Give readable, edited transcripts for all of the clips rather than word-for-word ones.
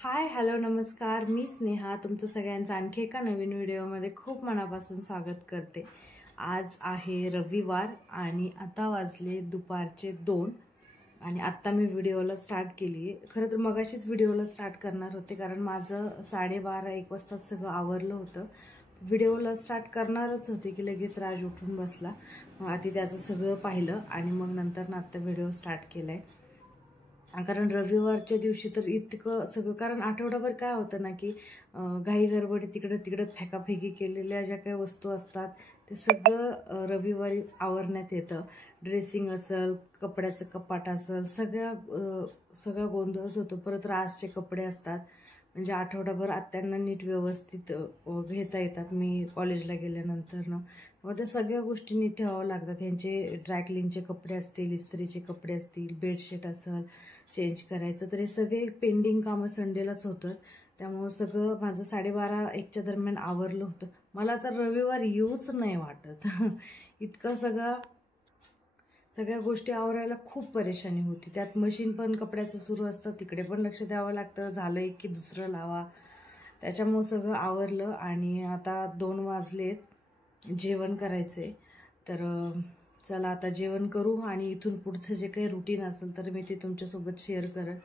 Hi hello नमस्कार, मी स्नेहा तुमचं सगळ्यांचं आणखी एका नवीन व्हिडिओमध्ये खूप मनापासून स्वागत करते। आज आहे रविवार आणि आता वाजले दुपारचे 2 आणि आत्ता मी व्हिडिओला स्टार्ट केली आहे। खरं तर मगाशीच व्हिडिओला स्टार्ट करणार होते कारण माझं 12:30-1 वाजता सगळं आवरलं होतं। व्हिडिओला स्टार्ट करणारच होते की लगेच राज उठून बसला, मग आधी त्याचं सगळं पाहिलं आणि मग नंतर ना आत्ता व्हिडिओ स्टार्ट केलाय। कारण रविवारच्या दिवशी तर इतकं सगळं, कारण आठवडाभर काय होतं ना की घाई गडबडी तिकडे फेकाफेकी केलेल्या ज्या काही वस्तू असतात ते सगळं रविवारीच आवरण्यात येतं। ड्रेसिंग असेल, कपड्याचं कपाट असेल, सगळा गोंधळच होतो। परत राजचे कपडे असतात, म्हणजे आठवडाभर आत्यांना नीट व्यवस्थित घेता येतात मी कॉलेजला गेल्यानंतर ना। मग त्या सगळ्या गोष्टी नीट ठेवावं लागतात। ह्यांचे ड्रायक्लीनचे कपडे असतील, इस्त्रीचे कपडे असतील, बेडशीट असेल चेंज करायचं, तर हे सगळे पेंडिंग कामं संडेलाच होतं। त्यामुळं सगळं माझं 12:30-1च्या दरम्यान आवरलं होतं। मला तर रविवार येऊच नाही वाटत इतकं सगळ्या गोष्टी आवरायला खूप परेशानी होती। त्यात मशीन पण कपड्याचं सुरू असतं, तिकडे पण लक्ष द्यावं लागतं, झालं एक की दुसरं लावा। त्याच्यामुळं सगळं आवरलं आणि आता 2 वाजलेत, जेवण करायचंय। तर चला आता जेवण करू आणि इथून पुढचं जे काही रुटीन असेल तर मी ते तुमच्यासोबत शेअर करेन।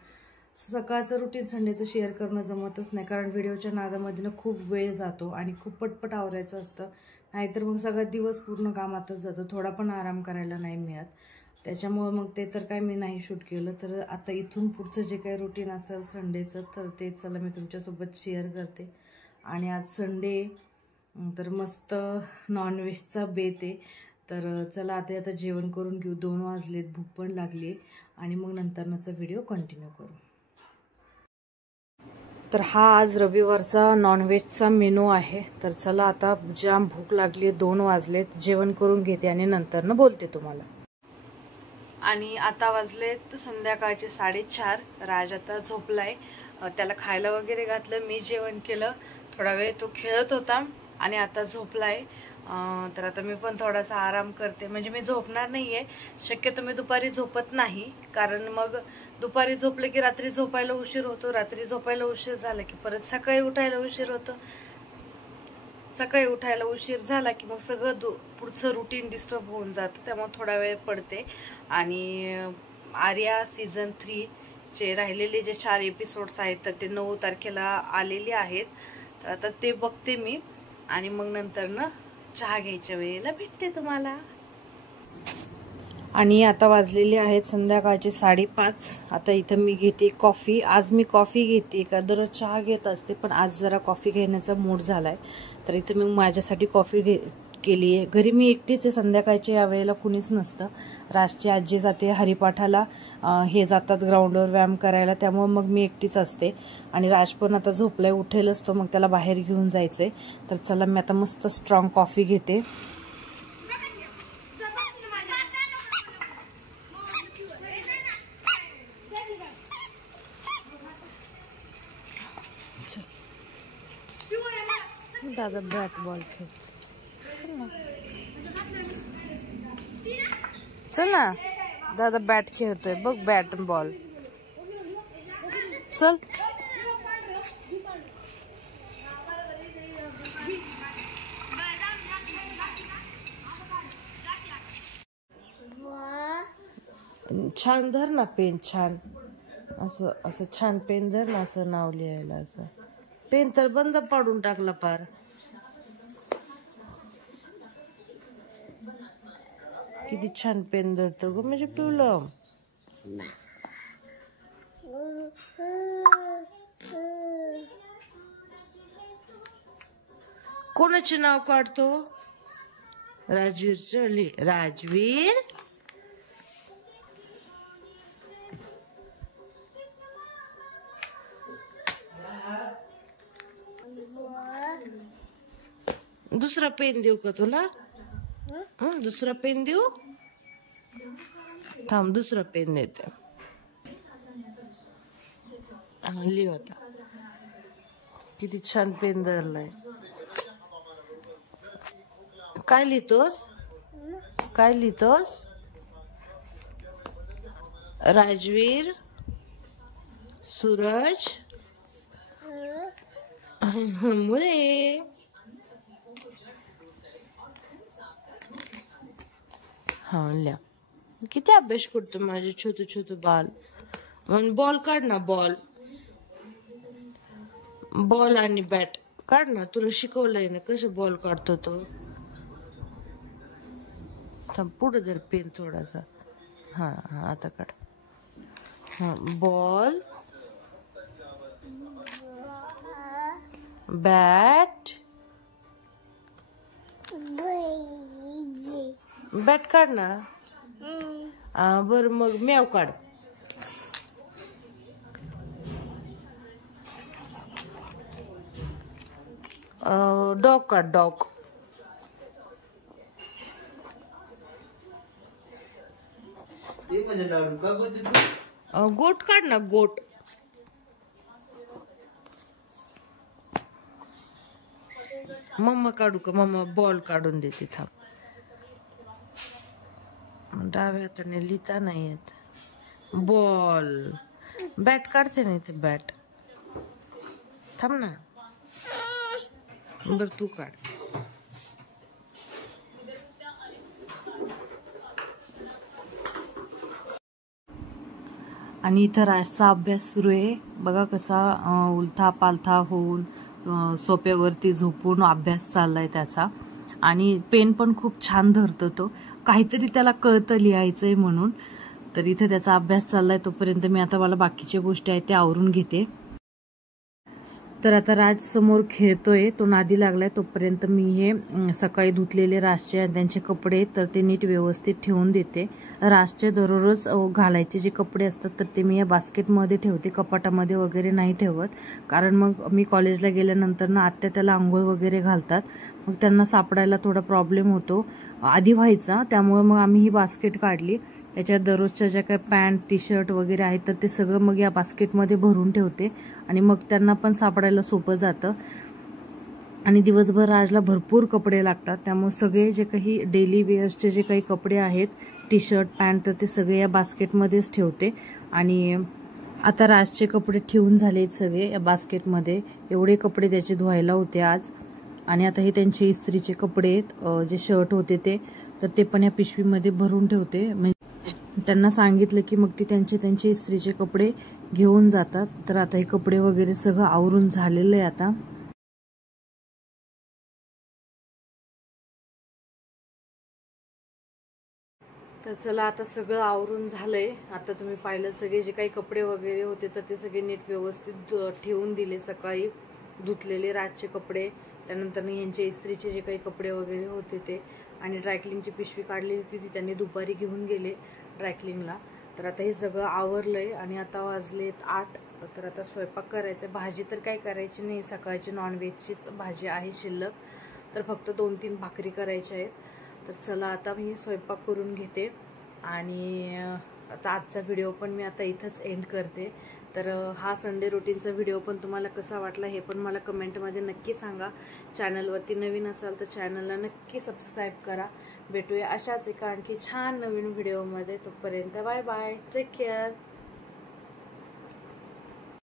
सकाळचं रुटीन संडेचं शेअर करणं जमतच नाही, कारण व्हिडिओच्या नादामध्ये ना खूप वेळ जातो आणि खूप पटपट आवरायचं असतं, नाहीतर मग सगळा दिवस पूर्ण कामातच जातो, थोडा पण आराम करायला नाही मिळत। त्याच्यामुळे मग ते तर काय मी नाही शूट केलं। तर आता इथून पुढचं जे काही रुटीन असेल संडेचं तर ते चला मी तुमच्यासोबत शेअर करते। आणि आज संडे तर मस्त नॉनव्हेजचा बेत आहे। तर चला आता जेवण करून घेऊ, 2 वाजलेत, भूक पण लागली आणि मग नंतरचा व्हिडिओ कंटिन्यू करू। तर हा आज रविवारचा नॉनव्हेजचा मेनू आहे। तर चला आता जाम भूक लागली, 2 वाजलेत, जेवण करून घेते आणि नंतरनं बोलते तुम्हाला। आणि आता वाजलेत संध्याकाळचे 4:30। राज आता झोपलाय, त्याला खायला वगैरे घातलं, मी जेवण केलं, थोडा वेळ तो खेळत होता आणि आता झोपलाय। तर आता मी पण थोडासा आराम करते, म्हणजे मी झोपणार नाहीये, शक्यतो मी दुपारी झोपत नाही, कारण मग दुपारी झोपले की रात्री झोपायला उशीर होतो, रात्री झोपायला उशीर झाला की परत सकाळी उठायला उशीर होतो, सकाळी उठायला उशीर झाला की मग सगळं पुढचं रुटीन डिस्टर्ब होऊन जातं। त्यामुळे थोडा वेळ पडते आणि आर्या सीझन 3 चे राहिलेले जे 4 एपिसोड्स आहेत तर ते 9 तारखेला आलेले आहेत। तर आता ते बघते मी आणि मग नंतर ना चहा घ्यायच्या वेळेला भेटते तुम्हाला। आणि आता वाजलेले आहेत संध्याकाळचे 5:30। आता इथं मी घेते कॉफी। आज मी कॉफी घेते, का दररोज चहा घेत असते, पण आज जरा कॉफी घेण्याचा मूड झालाय, तर इथं मी माझ्यासाठी कॉफी केली आहे। घरी मी एकटीच आहे, संध्याकाळच्या या वेळेला कुणीच नसतं। राजची आजी जाते हरिपाठाला, हे जातात ग्राउंडवर व्यायाम करायला, त्यामुळे मग मी एकटीच असते आणि राज पण आता झोपलाय, उठेलच तो, मग त्याला बाहेर घेऊन जायचंय। तर चला मी आता मस्त स्ट्रॉंग कॉफी घेते। दादा बॅट बॉल खेळ, चल ना, दादा बॅट खेळतोय बघ, बॅट बॉल, चल। छान धर ना पेन, छान असं असं छान पेन धर ना, असं नाव लिहायला, असं पेन तर बंद पाडून टाकला पार। किती छान पेन धरतो ग म्हणजे पिवलं। कोणाचे नाव काढतो? राजवीर, चली राजवीर। दुसरा पेन देऊ का तुला? दुसरा पेन देऊ? थांब, दुसरा पेन देते, लिह आता। किती छान पेन धरलाय। काय लिहितोस? काय लिहितोस? राजवीर, सूरज, मुळे हा ल्या किती अभ्यास करतो माझे छोटे छोटे बाल. बॉल काढ ना, बॉल बॉल आणि बॅट काढ ना. तुला शिकवलंय ना कसं बॉल काढतो तो. थांब पुढे जर पेन थोडासा. हा हा आता काढ. हा बॉल बॅट बॅट काढ ना. बर मग म्याव काढ. डॉग काढ, डॉग. गोट काढ ना, गोट. मम्मा काढू का? मम्मा बॉल काढून देते थांब. डाव्या हाताने लिहिता नाही येत. बॉल. बॅट काढते नाही ते बॅट. थांब ना. बर तू काढ. आणि इथं राजचा अभ्यास सुरू आहे बघा कसा उलथा पालथा होऊन सोप्यावरती झोपून अभ्यास चाललाय त्याचा. आणि पेन पण खूप छान धरतो तो. काहीतरी त्याला कळतं लिहायचंय म्हणून. तर इथे त्याचा अभ्यास चाललाय तोपर्यंत मी आता मला बाकीच्या गोष्टी आहेत त्या आवरून घेते. तर आता राज समोर खेळतोय, तो नादी लागलाय. तोपर्यंत मी हे सकाळी धुतलेले राजचे त्यांचे कपडे तर ते नीट व्यवस्थित ठेवून देते. राजचे दररोज घालायचे जे कपडे असतात तर ते मी या बास्केटमध्ये ठेवते, कपाटामध्ये वगैरे नाही ठेवत. कारण मग मी कॉलेजला गेल्यानंतर ना आत्या त्याला आंघोळ वगैरे घालतात, मग त्यांना सापडायला थोडा प्रॉब्लेम होतो. आधी व्हायचा, त्यामुळे मग आम्ही ही बास्केट काढली. त्याच्यात दररोजच्या ज्या काही पॅन्ट टी शर्ट वगैरे आहेत तर ते सगळं मग या बास्केटमध्ये भरून ठेवते आणि मग त्यांना पण सापडायला सोपं जातं. आणि दिवसभर राजला भरपूर कपडे लागतात, त्यामुळे सगळे जे काही डेली वेअर्सचे जे काही कपडे आहेत टी शर्ट पॅन्ट तर ते सगळे या बास्केटमध्येच ठेवते. आणि आता राजचे कपडे ठेवून झालेत सगळे या बास्केटमध्ये. एवढे कपडे त्याचे धुवायला होते आज. आणि आता हे त्यांचे इस्त्रीचे कपडे आहेत, जे शर्ट होते तर ते पण या पिशवीमध्ये भरून ठेवते. त्यांना सांगितलं की मग ती त्यांचे इस्त्रीचे कपडे घेऊन जातात. तर आता हे कपडे वगैरे सगळं आवरून झालेलं आहे आता. तर चला आता सगळं आवरून झालंय. आता तुम्ही पाहिलं सगळे जे काही कपडे वगैरे होते तर ते सगळे नीट व्यवस्थित ठेवून दिले. सकाळी धुतलेले राजचे कपडे, त्यानंतर यांचे इस्त्रीचे जे काही कपडे वगैरे होते ते, आणि ड्रायक्लिंगची पिशवी काढलेली होती ती त्यांनी दुपारी घेऊन गेले ड्रायक्लिंगला. तर आता हे सगळं आवरलंय आणि आता वाजलेत 8. तर आता स्वयंपाक करायचा. भाजी तर काही करायची नाही, सकाळची नॉनव्हेजचीच भाजी आहे शिल्लक. तर फक्त 2-3 भाकरी करायच्या आहेत. तर चला आता मी स्वयंपाक करून घेते. आणि आता आजचा व्हिडिओ पण मी आता इथंच एंड करते. तर हा संडे रुटीनचा व्हिडिओ पण तुम्हाला कसा वाटला हे पण मला कमेंटमध्ये नक्की सांगा. चॅनलवरती नवीन असाल तर चॅनलला नक्की सबस्क्राईब करा. भेटूया अशाच एका आणखी छान नवीन व्हिडिओमध्ये. तोपर्यंत बाय बाय, टेक केअर.